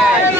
Yeah.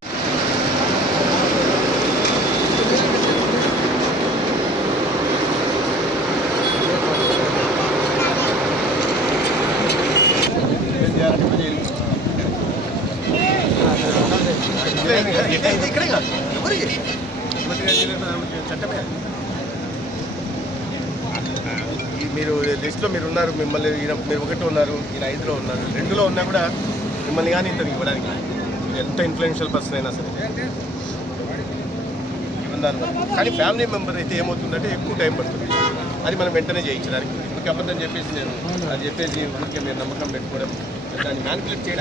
ఈ మీరు లిస్ట్లో మీరు ఉన్నారు మిమ్మల్ని ఈయన మీరు ఒకటి ఉన్నారు ఈయన ఐదులో ఉన్నారు. రెండులో ఉన్నా కూడా మిమ్మల్ని కానీ ఇతనికి ఇవ్వడానికి ఎంత ఇన్ఫ్లుయెన్షియల్ పర్సన్ అయినా సరే. ఇవ్వన్నారు కానీ ఫ్యామిలీ మెంబర్ అయితే ఏమవుతుందంటే ఎక్కువ టైం పడుతుంది. అది మనం వెంటనే చేయించడానికి ఊరికి అబద్ధం చెప్పేసి నేను అది చెప్పేసి ఊరికే మీరు నమ్మకం పెట్టుకోవడం దాన్ని మ్యానిపులేట్ చేయడానికి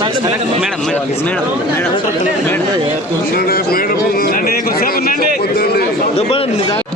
మేడం మేడం మేడం మేడం. ఉండండి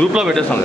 గ్రూప్లో పెట్టేస్తాను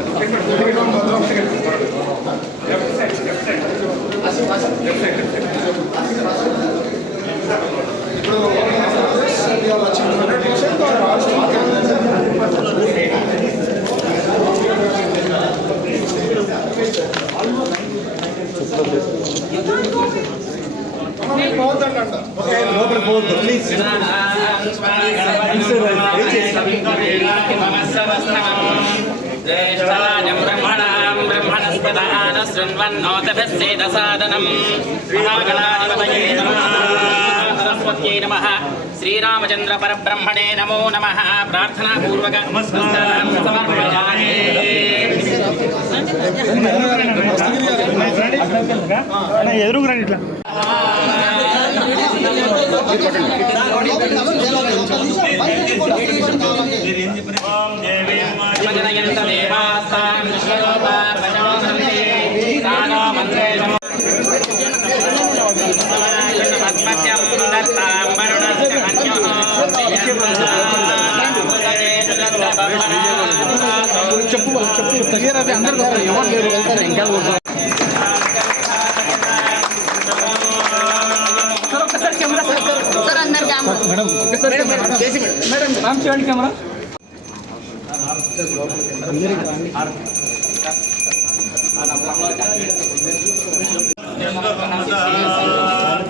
ब्रह्मणस्पदान शृण्वन्नोतभस्येदसादनं महागणाधिपतये नमः सरस्वत्यै नमः श्रीरामचन्द्रपरब्रह्मणे नमो नमः प्रार्थनापूर्वक नमस्कारं समर्पयामि ఎదురుకురండి ఇట్లా భజనయంత దేవాస్తాం కన్యోః చెప్పు చెప్పు క్లియర్ అది అందరు ఎవరు లేరు వెళ్తారు ఇంకా మేడం ఒకసారి మేడం కెమెరా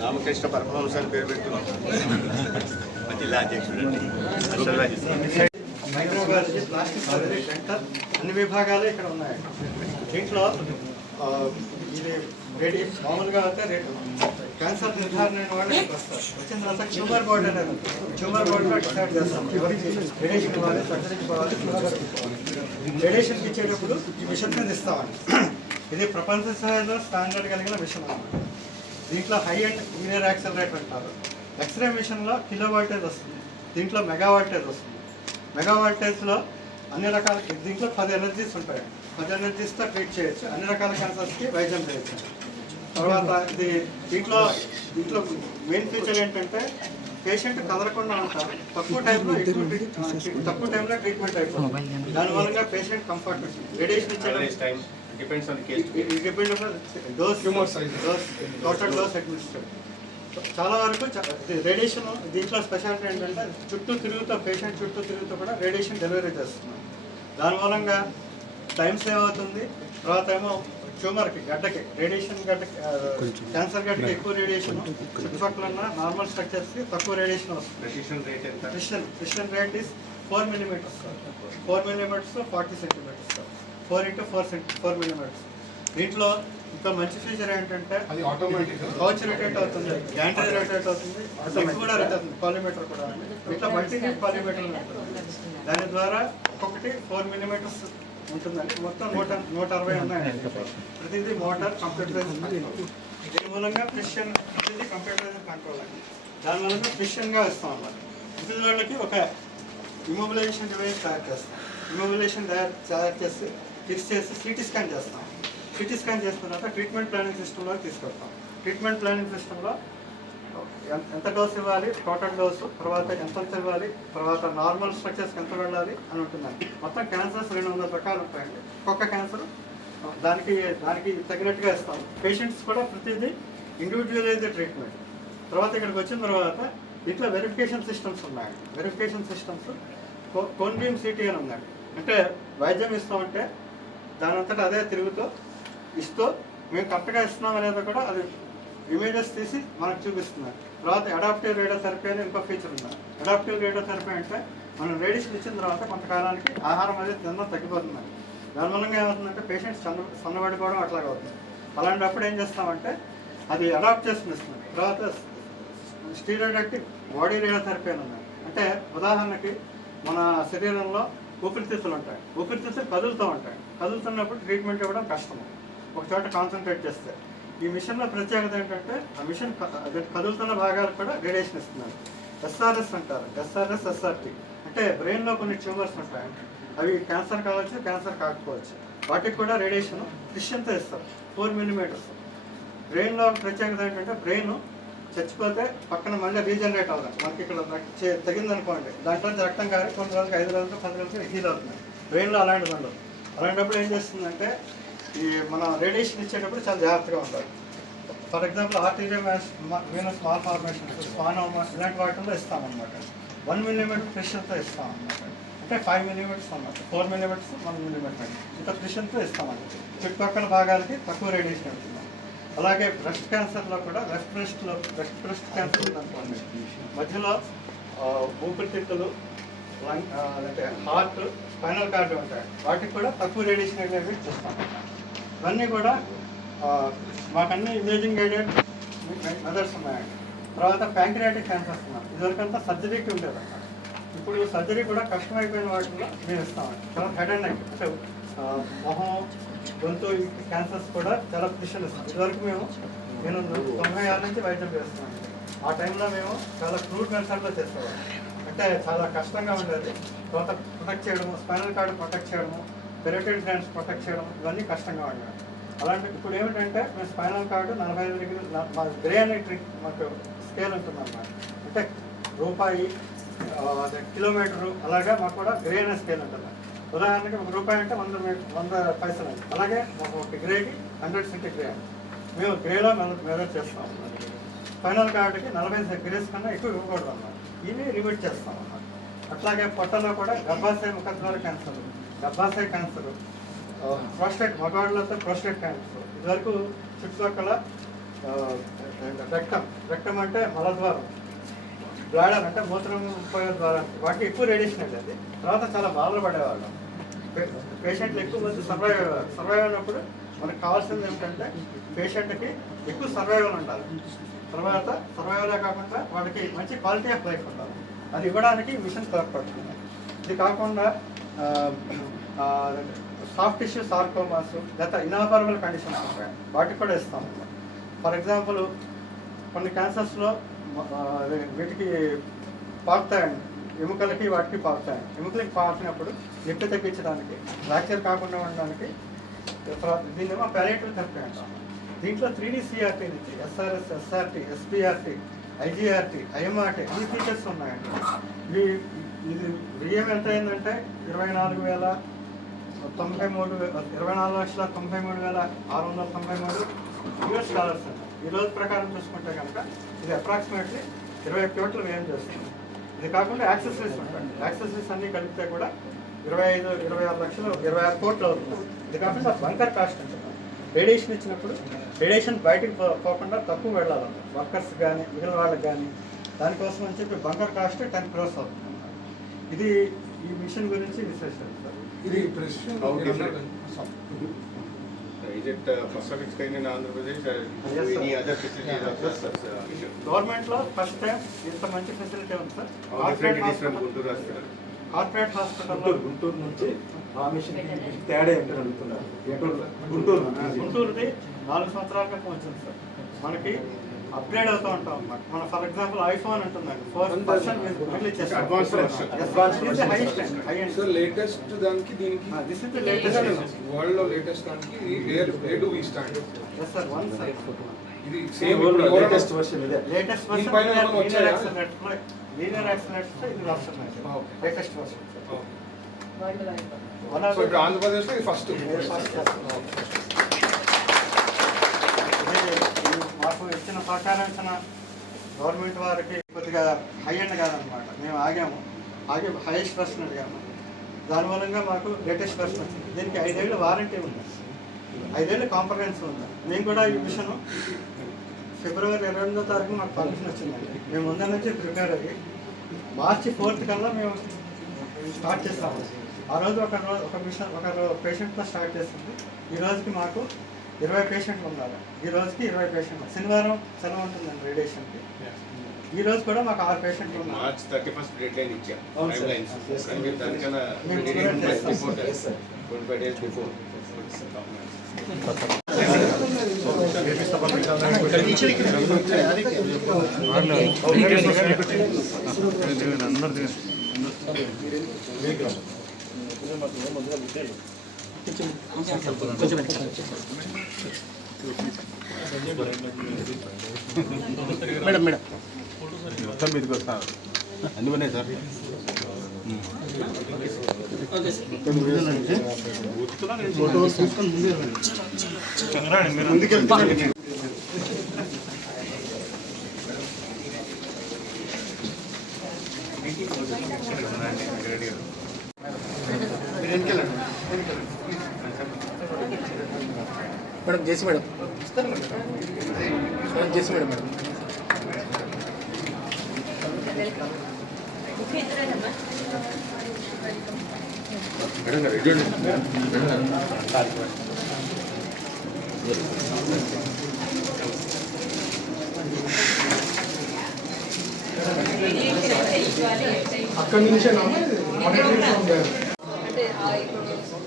రామకృష్ణ పరమహంస అని పేరు పెట్టుకున్నాం. జిల్లా అధ్యక్షుడు మైక్రోబయాలజీ ప్లాస్టిక్ సర్జరీ సెంటర్. అన్ని విభాగాలు ఇక్కడ ఉన్నాయి. దీంట్లో ఇది రెడీ మామూలుగా అయితే రేటు క్యాన్సర్ నిర్ధారణ అయిన వాళ్ళు వస్తారు. వచ్చిన తర్వాత ట్యూమర్ బోర్డ్ అనేది ట్యూమర్ బోర్డులో డిసైడ్ చేస్తాం. ఎవరికి రేడియేషన్ ఇవ్వాలి సర్జరీకి ఇవ్వాలి ట్యూమర్ రేడియేషన్కి ఇచ్చేటప్పుడు ఈ ఇస్తామండి. ఇది ప్రపంచ స్థాయిలో స్టాండర్డ్ కలిగిన విషయం అన్నమాట. దీంట్లో హై అండ్ ఇంజనీర్ యాక్సలరేటర్ అంటారు. ఎక్స్రే మిషన్లో కిలో వాల్టేజ్ వస్తుంది. దీంట్లో మెగా వాల్టేజ్ వస్తుంది. మెగా వాల్టేజ్లో అన్ని రకాల దీంట్లో పది ఎనర్జీస్ ఉంటాయి. పది ఎనర్జీస్తో ట్రీట్ చేయొచ్చు. అన్ని రకాల క్యాన్సర్స్కి వైద్యం చేయొచ్చు. తర్వాత ఇది దీంట్లో దీంట్లో మెయిన్ ఫీచర్ ఏంటంటే పేషెంట్ కదలకుండా ఉంటారు. తక్కువ టైంలో ఎక్కువ తక్కువ టైంలో ట్రీట్మెంట్ అయిపోతుంది. దానివల్ల పేషెంట్ కంఫర్ట్ రేడియేషన్ ఇచ్చే depends on case it depends upon dose, dose, total dose administered. చాలా వరకు రేడియేషన్ దీంట్లో స్పెషాలిటీ ఏంటంటే చుట్టూ తిరుగుతూ పేషెంట్ చుట్టూ తిరుగుతూ కూడా రేడియేషన్ డెలివరీ చేస్తున్నాం దాని మూలంగా టైం సేవ్ అవుతుంది. తర్వాత ఏమో ట్యూమర్కి గడ్డకి రేడియేషన్ గడ్డకి క్యాన్సర్ గడ్డకి ఎక్కువ రేడియేషన్ చుట్టుపక్కల ఉన్న నార్మల్ స్ట్రక్చర్స్కి తక్కువ రేడియేషన్ వస్తుంది. ప్రెసిషన్ రేట్ ఎంత? Rate is four millimetres four millimetres forty centimetres four into four centi four millimetres దీంట్లో ఇంకా మంచి ఫీచర్ ఏంటంటే అది ఆటోమేటిక్ కౌచ్ రొటేట్ అవుతుంది గ్యాంటరీ రొటేట్ అవుతుంది ఇది కూడా రొటేట్ అవుతుంది పాలిమీటర్ కూడా. ఇట్లా మల్టీ పాలిమీటర్ ఉంటుంది దాని ద్వారా ఒక్కొక్కటి ఫోర్ మిల్లీమీటర్స్ ఉంటుందండి. మొత్తం నూట నూట అరవై ఉన్నాయండి ప్రతిదీ మోటార్ కంప్యూటరైజ్ దీని మూలంగా క్రిస్టియన్ ప్రతిదీ కంప్యూటరైజ్ కంట్రోల్ అండి. దాని మూలంగా క్రిస్టియన్గా ఇస్తాం అన్నమాట. మిగిలిన వాళ్ళకి ఒక ఇమోబిలైజేషన్ డివైస్ తయారు చేస్తాం. ఇమోబిలైజేషన్ తయారు తయారు చేసి ఫిక్స్ చేసి సిటీ స్కాన్ చేస్తాం. సిటీ స్కాన్ చేసిన తర్వాత ట్రీట్మెంట్ ప్లానింగ్ సిస్టంలో తీసుకెళ్తాం ట్రీట్మెంట్ ప్లానింగ్ సిస్టంలో ఎంత డోస్ ఇవ్వాలి? టోటల్ డోసు తర్వాత ఎంత ఇవ్వాలి? తర్వాత నార్మల్ స్ట్రక్చర్స్కి ఎంత వెళ్ళాలి? అని ఉంటుందండి. మొత్తం క్యాన్సర్స్ రెండు వందల రకాలు ఉంటాయండి. ఒక్కొక్క క్యాన్సర్ దానికి దానికి తగినట్టుగా ఇస్తాం. పేషెంట్స్ కూడా ప్రతిదీ ఇండివిజువలైజ్ ట్రీట్మెంట్. తర్వాత ఇక్కడికి వచ్చిన తర్వాత ఇట్లా వెరిఫికేషన్ సిస్టమ్స్ ఉన్నాయండి. Verification systems cone beam CT అని ఉందండి. అంటే వైద్యం ఇస్తామంటే దానంతటా అదే తిరుగుతూ ఇస్తూ మేము కరెక్ట్గా ఇస్తున్నామా లేదో కూడా అది ఇమేజెస్ తీసి మనకు చూపిస్తున్నారు. తర్వాత అడాప్టివ్ రేడియోథెరపీ అని ఇంకో ఫీచర్ ఉంది. అడాప్టివ్ రేడియోథెరపీ అంటే మనం రేడియేషన్ ఇచ్చిన తర్వాత కొంతకాలానికి ఆహారం అనేది తినడం తగ్గిపోతుంది. దాని మూలంగా ఏమవుతుందంటే పేషెంట్స్ సన్న సన్నబడిపోవడం అట్లాగే అవుతుంది. అలాంటప్పుడు ఏం చేస్తామంటే అది అడాప్ట్ చేసుకుని ఇస్తున్నాం తర్వాత స్టీరోడక్టివ్ బాడీ రేడియోథెరపీ అని ఉన్నాయి. అంటే ఉదాహరణకి మన శరీరంలో ఊపిరితిత్తులు ఉంటాయి. ఊపిరితిత్తులు కదులుతూ ఉంటాయి. కదులుతున్నప్పుడు ట్రీట్మెంట్ ఇవ్వడం కష్టం. ఒక చోట కాన్సన్ట్రేట్ చేస్తే. ఈ మిషన్లో ప్రత్యేకత ఏంటంటే ఆ మిషన్ కదులుతున్న భాగాలకు కూడా రేడియేషన్ ఇస్తున్నారు. ఎస్ఆర్ఎస్ అంటారు. ఎస్ఆర్ఎస్ ఎస్ఆర్టీ అంటే బ్రెయిన్లో కొన్ని ట్యూమర్స్ ఉంటాయి. అవి క్యాన్సర్ కావచ్చు క్యాన్సర్ కాకపోవచ్చు. వాటికి కూడా రేడియేషన్ ఫిషన్తో ఇస్తారు. ఫోర్ మిల్లీమీటర్స్ బ్రెయిన్లో ప్రత్యేకత ఏంటంటే బ్రెయిన్ చచ్చిపోతే పక్కన మళ్ళీ రీజనరేట్ అవుతాం. మనకి ఇక్కడ తగిందనుకోండి దాంట్లో రక్తం కానీ కొన్ని రోజులకి ఐదు రోజులకి పది రోజులకి హీల్ అవుతుంది. బ్రెయిన్లో అలాంటిది ఉండదు. అలాంటప్పుడు ఏం చేస్తుందంటే ఈ మనం రేడియేషన్ ఇచ్చేటప్పుడు చాలా జాగ్రత్తగా ఉండాలి. For example arteria venous small formation స్పానోమా ఇలాంటి వాటిల్లో ఇస్తామన్నమాట. వన్ మిల్లీమీటర్ ప్రెషర్తో ఇస్తాం అన్నమాట అంటే ఫైవ్ మిల్లీమీటర్స్ అన్నమాట. ఫోర్ మిల్లీమీటర్స్ వన్ మిల్లీమీటర్ ఇంత ప్రెషర్తో ఇస్తామన్నమాట. చుట్టుపక్కల భాగాలకి తక్కువ రేడియేషన్ వెళ్తున్నాం అలాగే బ్రెస్ట్ క్యాన్సర్లో కూడా లెఫ్ట్ బ్రెస్ట్లో బ్రెస్ట్ బ్రెస్ట్ క్యాన్సర్ ఉందనుకోండి మధ్యలో ఊపిరితిత్తులు లంగ్ అంటే హార్ట్ స్పైనల్ కార్డు ఉంటాయి. వాటికి కూడా తక్కువ రేడియేషన్ అనేవి చూస్తాం ఇవన్నీ కూడా మాకన్నీ ఇమేజింగ్ గైడెడ్ మెథడ్స్ ఉన్నాయండి. తర్వాత ప్యాంక్రియాటిక్ క్యాన్సర్స్ ఉన్నాయి ఇదివరకంతా సర్జరీకి ఉండేది అన్నమాట ఇప్పుడు సర్జరీ కూడా కష్టమైపోయిన వాటిలో మేము ఇస్తామండి. తర్వాత హెడ్ అండ్ నెక్ అంటే మొహం గొంతు క్యాన్సర్స్ కూడా చాలా ప్రిషన్ ఇస్తాం. ఇదివరకు మేము నేను తొంభై ఆరు నుంచి వైద్యం చేస్తున్నాను. ఆ టైంలో మేము చాలా క్రూడ్ మెథడ్లో చేసేవాళ్ళం. అంటే చాలా కష్టంగా ఉండేది. తర్వాత ప్రొటెక్ట్ చేయడము స్పైనల్ కార్డు ప్రొటెక్ట్ చేయడము పెరిటరీ గ్లాండ్స్ ప్రొటెక్ట్ చేయడం ఇవన్నీ కష్టంగా ఉన్నాయి. అలాంటి ఇప్పుడు ఏమిటంటే మేము స్పైనల్ కార్డు నలభై ఐదు డిగ్రీ మా గ్రే అనే ట్రిక్ మాకు స్కేల్ ఉంటుంది అన్నమాట అంటే రూపాయి కిలోమీటరు అలాగే మాకు కూడా గ్రే అనే స్కేల్ ఉంటుంది. ఉదాహరణకి ఒక రూపాయి అంటే వంద వంద పైసలు అండి అలాగే ఒక గ్రేకి హండ్రెడ్ సెంటీ గ్రే అండి మేము గ్రేలో మెజర్ చేస్తాం అన్నమాట. ఫైనల్ కార్డుకి నలభై గ్రేస్ కన్నా ఎక్కువ ఇవ్వకూడదు అన్నమాట ఇవి రిమిట్ చేస్తాం అన్నమాట. అట్లాగే పొట్టలో కూడా గర్భాశయ ముఖద్వార క్యాన్సర్ గర్భాశయ క్యాన్సర్ ప్రోస్టేట్ మగవాళ్ళతో ప్రోస్టేట్ క్యాన్సర్ ఇదివరకు చుట్టుపక్కల రక్తం. రెక్టం రెక్టం అంటే మలద్వారం. బ్లాడర్ అంటే మూత్రం పోయే ద్వారా. వాటికి ఎక్కువ రేడియేషన్ వెళ్ళేది తర్వాత చాలా బాధలు పడేవాళ్ళం. పేషెంట్లు ఎక్కువ మంది సర్వైవ్ సర్వైవ్ అయినప్పుడు మనకు కావాల్సింది ఏమిటంటే పేషెంట్కి ఎక్కువ సర్వైవల్ ఉండాలి. తర్వాత సర్వైవలే కాకుండా వాడికి మంచి క్వాలిటీ ఆఫ్ లైఫ్ ఉండాలి. అది ఇవ్వడానికి మిషన్ తోడ్పడుతుంది. ఇది కాకుండా సాఫ్ట్ టిష్యూ సార్కోమాస్ గత ఇనాపరబుల్ కండిషన్స్ ఉంటాయి. వాటికి కూడా ఇస్తాం ఫర్ ఎగ్జాంపుల్ కొన్ని క్యాన్సర్స్లో వీటికి పాకుతాయండి ఎముకలకి వాటికి పాకుతాయి ఎముకలకి పాకినప్పుడు లిఫ్ట్ తగ్గించడానికి ఫ్రాక్చర్ కాకుండా ఉండడానికి తర్వాత దీన్నేమో ప్యారేటివ్ థెరపీ అంటాం. దీంట్లో త్రీ డి సిఆర్టీ నుంచి SRS SRT SPRT IGRT IMRT ఈ ఫీచర్స్ ఉన్నాయండి. ఇవి ఇది బియ్యం ఎంత అయిందంటే ఇరవై నాలుగు వేల తొంభై మూడు ఇరవై నాలుగు లక్షల తొంభై మూడు వేల ఆరు వందల తొంభై మూడు యూఎస్ డాలర్స్ అండి. ఈ రోజు ప్రకారం చూసుకుంటే కనుక ఇది అప్రాక్సిమేట్లీ ఇరవై కోట్లు వ్యయం చేస్తుంది. ఇది కాకుండా యాక్సెసరీస్ ఉంటాయి. యాక్సెసరీస్ అన్నీ కలిపితే కూడా ఇరవై ఐదు ఇరవై ఆరు లక్షలు ఇరవై ఆరు కోట్లు అవుతుంది. ఇది కాకుండా బంకర్ కాస్ట్ ఉంటుంది రేడియేషన్ ఇచ్చినప్పుడు రేడియేషన్ బయటకు పోకుండా తక్కువ వెళ్ళాలి వర్కర్స్ కానీ మిగిలిన వాళ్ళకి కానీ. దానికోసం అని చెప్పి బంకర్ కాస్ట్ టెన్ క్రోర్స్ అవుతుంది. ఇది ఈ మిషన్ గురించి విశేషాలు ఇది గవర్నమెంట్లో ఫస్ట్ టైం ఇంత మంచి ఫెసిలిటీ ఉంది sir corporate hospital corporate hospital Guntur నుంచి ఆ మిషన్ తేడా ఎక్కడ అడుగుతున్నారు. గుంటూరు గుంటూరుది నాలుగు సంవత్సరాల క్రితం వచ్చింది సార్ మనకి అప్గ్రేడ్ అవుతూ ఉంటాం అన్నమాట. మన ఫర్ ఎగ్జాంపుల్ ఐఫోన్ ఉంటుందండి. అడ్వాన్స్ లేటెస్ట్ దానికి దీనికి దిస్ ఇస్ ద లేటెస్ట్ వరల్డ్లో లేటెస్ట్ దానికి where where do we stand yes sir one sir ఇది సేమ్ లేటెస్ట్ వర్షన్ ఇదే. లేటెస్ట్ వర్షన్ పైన ఏమైనా లీనియర్ వచ్చాయా? యాక్సిలరేటర్ లీనియర్ యాక్సిలరేటర్ ఇది version Okay. Latest version one so ఇప్పుడు ఆంధ్రప్రదేశ్లో ఇది ఫస్ట్ ఇది మాకు ఇచ్చిన సహకారం ఇచ్చిన గవర్నమెంట్ వారికి కొద్దిగా హై ఎండ్ కాదనమాట. మేము ఆగాము. ఆగి హైయెస్ట్ పర్సన్ అడిగాము. దాని మూలంగా మాకు లేటెస్ట్ పర్సన్ వచ్చింది. దీనికి ఐదేళ్ళు వారంటీ ఉంది. ఐదేళ్ళు కాంప్రహెన్స్ ఉంది. మేము కూడా ఈ మిషన్ ఫిబ్రవరి ఇరవై ఎనిమిదో తారీఖు మాకు పర్మిషన్ వచ్చిందండి. మేము ముందు నుంచి ప్రిపేర్ అయ్యి మార్చి ఫోర్త్ కల్లా మేము స్టార్ట్ చేస్తాము ఆ రోజు ఒక రోజు ఒక మిషన్ ఒక పేషెంట్తో స్టార్ట్ చేస్తుంది ఈ రోజుకి మాకు ఇరవై పేషెంట్లు ఉన్నారు ఈ రోజుకి ఇరవై పేషెంట్లు శనివారం సెలవు ఉంటుందండి రేడియేషన్కి ఈ రోజు కూడా మాకు ఆరు పేషెంట్లు ఉన్నారు March thirty first deadline ఇచ్చాం అవును టైం సార్. మీరు దానికన్నా డేస్. Before madam madam. మొత్తం మీదకి వస్తాను అందుకనే sir madam JC madam. JC madam madam. అక్కడి నుంచి అంటే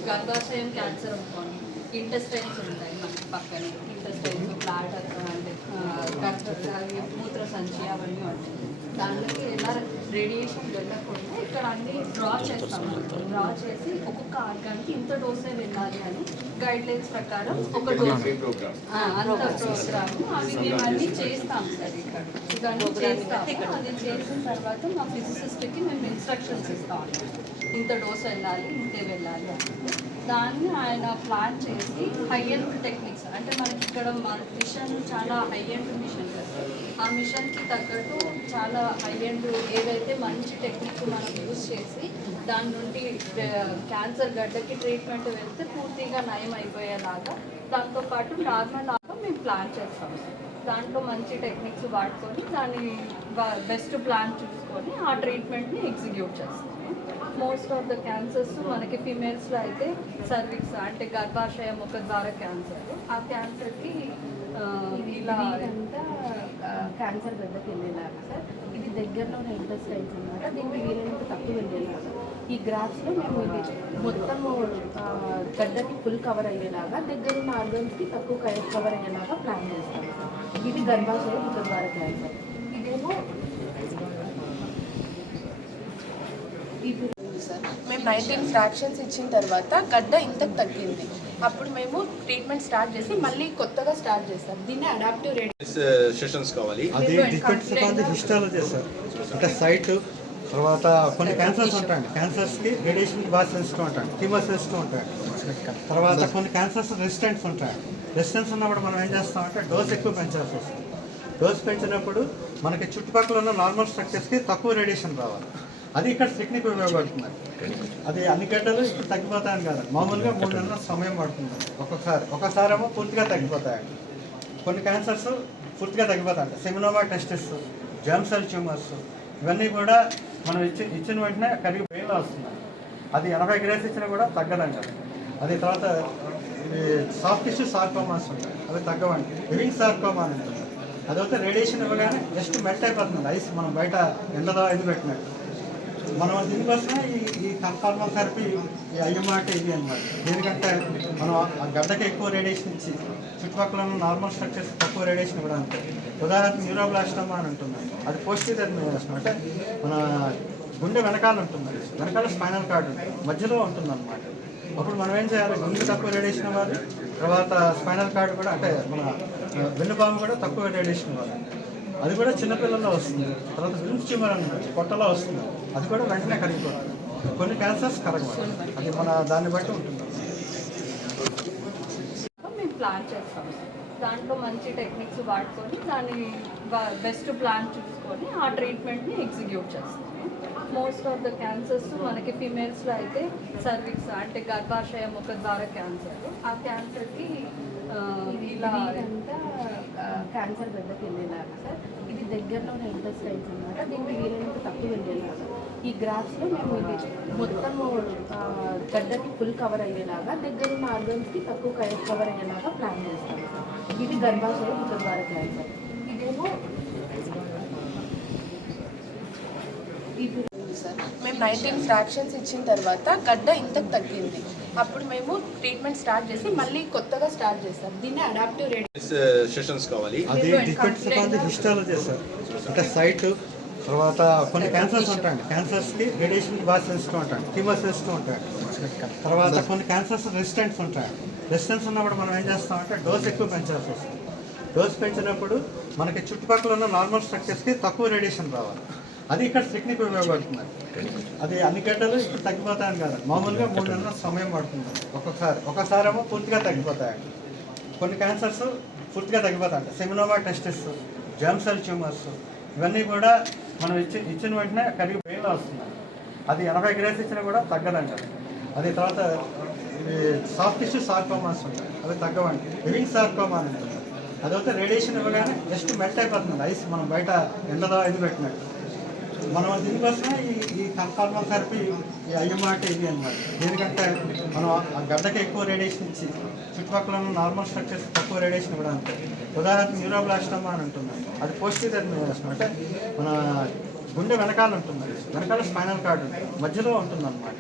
గర్భాశయం క్యాన్సర్ అనుకోండి. ఇంటెస్టైన్స్ ఉంటాయి మనకి పక్కన. ఇంటెస్టైన్స్ బ్లాడర్ అంటే మూత్ర సంచి అవన్నీ ఉంటాయి. దానికి ఎలా రేడియేషన్ వెళ్ళకుండా ఇక్కడ అన్ని డ్రా చేస్తాం డ్రా చేసి ఒక్కొక్క ఆర్గానికి ఇంత డోసే వెళ్ళాలి అని గైడ్ లైన్స్ ప్రకారం ఒక డోస్ ప్రోగ్రామ్ ఆ, అంత ప్రోగ్రామ్ అవి మేము అన్ని చేస్తాం. సార్ ఇక్కడ. ఇవన్నీ చేస్తాము. అది చేసిన తర్వాత మా ఫిజిసిస్ట్కి మేము ఇన్స్ట్రక్షన్స్ ఇస్తాం. ఇంత డోస్ వెళ్ళాలి ఇంతే వెళ్ళాలి అని. దాన్ని ఆయన ప్లాన్ చేసి హై ఎండ్ టెక్నిక్స్ అంటే మనకి ఇక్కడ మన మిషన్ చాలా హై ఎండ్ మిషన్. కదా ఆ మిషన్కి తగ్గట్టు చాలా హై ఎండ్ ఏదైతే మంచి టెక్నిక్ మనం యూజ్ చేసి దాని నుండి క్యాన్సర్ గడ్డకి ట్రీట్మెంట్ వెళ్తే పూర్తిగా నయం అయిపోయేలాగా దాంతోపాటు నార్మల్ లాగా మేము ప్లాన్ చేస్తాం. దాంట్లో మంచి టెక్నిక్స్ వాడుకొని దాని బెస్ట్ ప్లాన్ చూసుకొని ఆ ట్రీట్మెంట్ని ఎగ్జిక్యూట్ చేస్తాం. మోస్ట్ ఆఫ్ ద క్యాన్సర్స్ మనకి ఫిమేల్స్లో అయితే సర్విక్స్ అంటే గర్భాశయ ముఖ ద్వారా క్యాన్సర్ ఆ క్యాన్సర్కి ఇలా క్యాన్సర్ గడ్డకి వెళ్ళేలాగా సార్. ఇది దగ్గరలో ఉన్న ఇంటెస్టైన్స్ అన్నమాట దీనికి వీలైనంత తక్కువ వెళ్ళేలాగా. ఈ గ్రాఫ్స్లో మేము ఇది మొత్తము గడ్డకి ఫుల్ కవర్ అయ్యేలాగా దగ్గర ఉన్న ఆర్గన్స్కి తక్కువ కవర్ అయ్యేలాగా ప్లాన్ చేస్తాం సార్. ఇది గర్భాశయ ముఖ ద్వారా క్యాన్సర్ ఇదేమో ఇది సార్. మేము నైన్టీన్ ఫ్రాక్షన్స్ ఇచ్చిన తర్వాత గడ్డ ఇంతకు తగ్గింది. అప్పుడు మేము ట్రీట్మెంట్ స్టార్ట్ చేసి మళ్ళీ కొత్తగా స్టార్ట్ చేస్తాం. దీన్ని అడాప్టివ్ రేడియో సెషన్స్ కావాలి. అది depends upon the histology sir అంటే సైట్ తర్వాత కొన్ని క్యాన్సర్స్ ఉంటాయండి. క్యాన్సర్స్కి రేడియేషన్కి బాగా సెన్సిటివ్ ఉంటాయి కీమో సెన్సిటివ్ ఉంటాయి తర్వాత కొన్ని క్యాన్సర్స్ రెసిస్టెంట్స్ ఉంటాయి రెసిస్టెన్స్ ఉన్నప్పుడు మనం ఏం చేస్తామంటే డోస్ ఎక్కువ పెంచాల్సి వస్తుంది. డోస్ పెంచినప్పుడు మనకి చుట్టుపక్కల ఉన్న నార్మల్ స్ట్రక్చర్స్కి తక్కువ రేడియేషన్ రావాలి. అది ఇక్కడ టెక్నిక్ ఉపయోగపడుతుంది అది అన్ని గడ్డలు ఇప్పుడు తగ్గిపోతాయని కాదు. మామూలుగా మూడు నెలల సమయం పడుతుంది. ఒక్కొక్కసారి. ఒక్కొక్కసారి ఏమో పూర్తిగా తగ్గిపోతాయండి కొన్ని క్యాన్సర్స్ పూర్తిగా తగ్గిపోతాయి seminoma testis germ cell tumours ఇవన్నీ కూడా మనం ఇచ్చి ఇచ్చిన వెంటనే కరిగి పెయిన్లో వస్తుంది అది ఎనభై గ్రేస్ ఇచ్చినా కూడా తగ్గదండి అది. అది తర్వాత సాఫ్ట్ టిష్యూ సార్కోమాస్ ఉంటాయి. అవి తగ్గవండి లివింగ్ సార్కోమా అని ఉంటుంది. అదైతే రేడియేషన్ ఇవ్వగానే జస్ట్ మెల్ట్ అయిపోతుంది. ఐస్ మనం బయట ఎండలో ఇది పెట్టినట్టు. మనం దీనికోసమే ఈ ఈ కన్ఫార్మల్ థెరపీ ఈ అయ్యమాట ఇది అనమాట దీనికంటే మనం ఆ గడ్డకి ఎక్కువ రేడియేషన్ ఇచ్చి చుట్టుపక్కల ఉన్న నార్మల్ స్ట్రక్చర్స్ తక్కువ రేడియేషన్ ఇవ్వడానికి. ఉదాహరణ న్యూరోబ్లాస్టమా అని ఉంటుంది. అది పోస్టివ్ టెర్మినేషన్ అంటే మన గుండె వెనకాల ఉంటుంది. వెనకాల స్పైనల్ కార్డ్ మధ్యలో ఉంటుంది అనమాట అప్పుడు మనం ఏం చేయాలి? గుండె తక్కువ రేడియేషన్ ఇవ్వాలి. తర్వాత స్పైనల్ కార్డ్ కూడా అంటే మన వెన్నుపాము కూడా తక్కువ రేడియేషన్ ఇవ్వాలి. అది కూడా చిన్నపిల్లల్లో వస్తుంది. తర్వాత విల్స్ ట్యూమర్ అని పొట్టలో వస్తుంది. అది కూడా వెంటనే కరిగిపోతుంది. కొన్ని క్యాన్సర్స్ కరగవాలి అది మన దాన్ని బట్టి ఉంటుంది. మేము ప్లాన్ చేస్తాం. దాంట్లో మంచి టెక్నిక్స్ వాడుకొని దాని బెస్ట్ ప్లాన్ చూసుకొని ఆ ట్రీట్మెంట్ని ఎగ్జిక్యూట్ చేస్తాం. మోస్ట్ ఆఫ్ ద క్యాన్సర్స్ మనకి ఫిమేల్స్లో అయితే సర్విక్స్ అంటే గర్భాశయ ముఖ ద్వారా క్యాన్సర్ ఆ క్యాన్సర్కి ఇలా క్యాన్సర్ బిడ్డకి వెళ్ళేలాగా సార్. ఇది దగ్గరలో ఉన్న ఇంటెస్టైన్స్ అన్నమాట దీనికి వీలైనంత తక్కువ వెళ్ళేలాగా. ఈ గ్రాఫ్స్లో మేము ఇది మొత్తము గడ్డకి ఫుల్ కవర్ అయ్యేలాగా దగ్గర ఉన్న ఆర్గన్స్కి తక్కువ కవర్ అయ్యేలాగా ప్లాన్ చేస్తాం సార్. ఇది గర్భాశయ ముఖ ద్వారా క్యాన్సర్. సార్ ఇదేమో ఇది సార్ మేము నైన్టీన్ ఫ్రాక్షన్స్ ఇచ్చిన తర్వాత గడ్డ ఇంతకు తగ్గింది. అప్పుడు మేము ట్రీట్మెంట్ స్టార్ట్ చేసి మళ్ళీ కొత్తగా స్టార్ట్ చేస్తాం దీన్ని అడాప్టివ్ రేడియో సెషన్స్ కావాలి. అది depends on the histology sir. అంటే సైట్ తర్వాత కొన్ని క్యాన్సర్స్ ఉంటాయండి క్యాన్సర్స్కి రేడియేషన్కి బాగా సెన్సిటివ్ ఉంటాయి కీమో సెన్సిటివ్ ఉంటాయి తర్వాత కొన్ని క్యాన్సర్స్ రెసిస్టెంట్స్ ఉంటాయి రెసిస్టెన్స్ ఉన్నప్పుడు మనం ఏం చేస్తామంటే డోస్ ఎక్కువ పెంచాల్సి వస్తుంది. డోస్ పెంచినప్పుడు మనకి చుట్టుపక్కల ఉన్న నార్మల్ స్ట్రక్చర్స్కి తక్కువ రేడియేషన్ రావాలి. అది ఇక్కడ టెక్నిక్ ఉపయోగపడుతుంది అది అన్ని గంటలు ఇక్కడ తగ్గిపోతాయని కాదు. మామూలుగా మూడు నెలల సమయం పడుతుంది. ఒక్కొక్కసారి. ఒకసారి ఏమో పూర్తిగా తగ్గిపోతాయండి కొన్ని క్యాన్సర్స్ పూర్తిగా తగ్గిపోతాయి సెమినోమా టెస్టిస్ జర్మ్ ట్యూమర్స్ ఇవన్నీ కూడా మనం ఇచ్చి ఇచ్చిన వెంటనే కరిగి బ్రెయిన్లో వస్తుంది అది ఎనభై గ్రేస్ ఇచ్చినా కూడా తగ్గదంట. అది తర్వాత ఇది సాఫ్ట్ టిష్యూ సార్కోమాస్ ఉంటాయి. అవి తగ్గవండి లివింగ్ సార్కోమా అని ఉంటుంది. అదైతే రేడియేషన్ ఇవ్వగానే జస్ట్ మెల్ట్ అయిపోతుంది. ఐస్ మనం బయట ఎండలో ఇది పెట్టినట్టు. మనం దీనికోసమే ఈ ఈ కన్ఫార్మల్ థెరపీ ఈ అయ్యమాట ఇది అనమాట దీనికంటే మనం ఆ గడ్డకి ఎక్కువ రేడియేషన్ ఇచ్చి చుట్టుపక్కల ఉన్న నార్మల్ స్ట్రక్చర్స్ తక్కువ రేడియేషన్ ఇవ్వడానికి ఉదాహరణకు న్యూరోబ్లాస్టమా అని ఉంటుంది అది పోస్టివ్ టెర్మినేషన్ అంటే మన గుండె వెనకాల ఉంటుంది. వెనకాల స్పైనల్ కార్డ్ ఉంటుంది. మధ్యలో ఉంటుంది అనమాట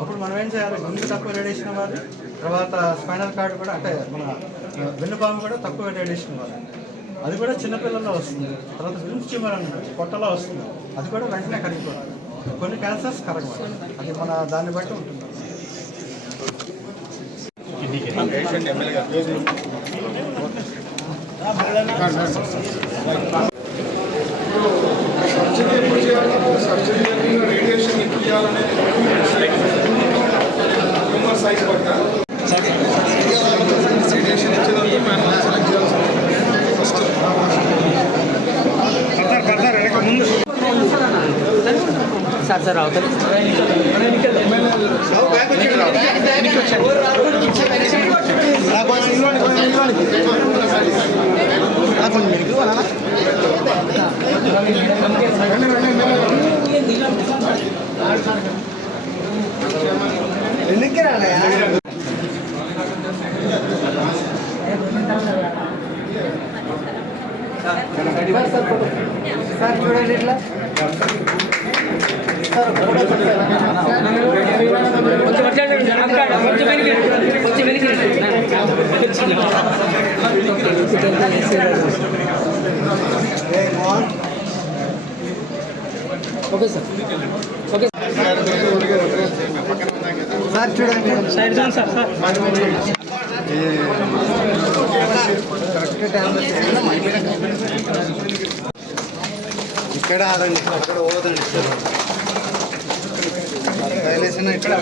అప్పుడు మనం ఏం చేయాలి? గుండె తక్కువ రేడియేషన్ ఇవ్వాలి. తర్వాత స్పైనల్ కార్డ్ కూడా అంటే మన వెన్నుపాము కూడా తక్కువ రేడియేషన్ ఇవ్వాలి. అది కూడా చిన్నపిల్లల్లో వస్తుంది. తర్వాత విమ్స్ ట్యూమర్ అని పొట్టలో వస్తుంది. అది కూడా వెంటనే కరిగిపోతుంది కొన్ని క్యాన్సర్స్ కరగవు అది మన దాన్ని బట్టి ఉంటుంది. సబ్సిడీ ఎమ్మెల్యే రేడియేషన్ ఎక్కువ చేయాలనేది హ్యూమర్ సైజ్ పట్ట రేడియేషన్ ఇచ్చేదానికి మనం సెలెక్ట్ చేయాల్సి ఫస్ట్ సార్ సార్ అవుతుంది సార్ చూడండి ఇట్లా కొంచెం వచ్చేయండి. అక్కడ కొంచెం వెనక్కి రండి. కొంచెం వెనక్కి రండి. Okay sir. Okay sir. చూడండి. సైడ్ చూడండి సార్ సార్. ఇక్కడ ఆడండి అక్కడ పోదండి డైలేషన్ ఇక్కడ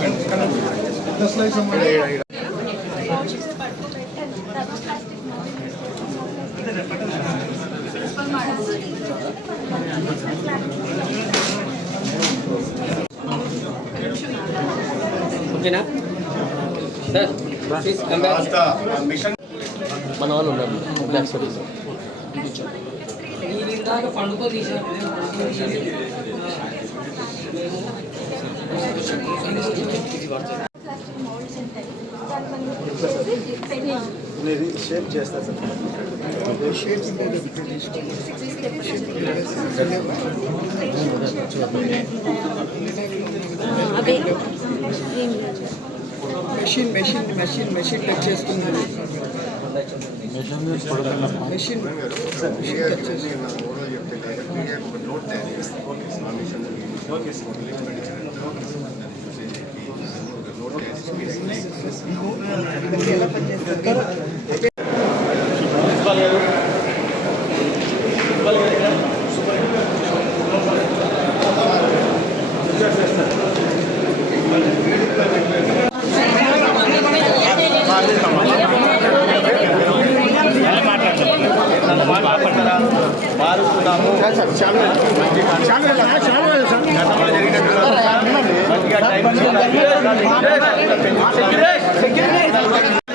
ఓకేనా? సార్ ప్లీజ్ కమ్ బ్యాక్ మన వాళ్ళు ఉన్నారు. బ్లాక్ స్టడీస్ ఈ దాకా పండుకో తీసారు మౌల్డ్స్ ఉంటాయి దాన్ని మనం చేసి పెయింట్ షేప్ చేస్తా సార్ అదే ఏం లేదు machine machine machine machine touch చేస్తున్నది మెషిన్ నోట్ తయారు చేస్తాం ఆ మిషన్ ఓకే ఎలా Gracias. ¡Se quiere!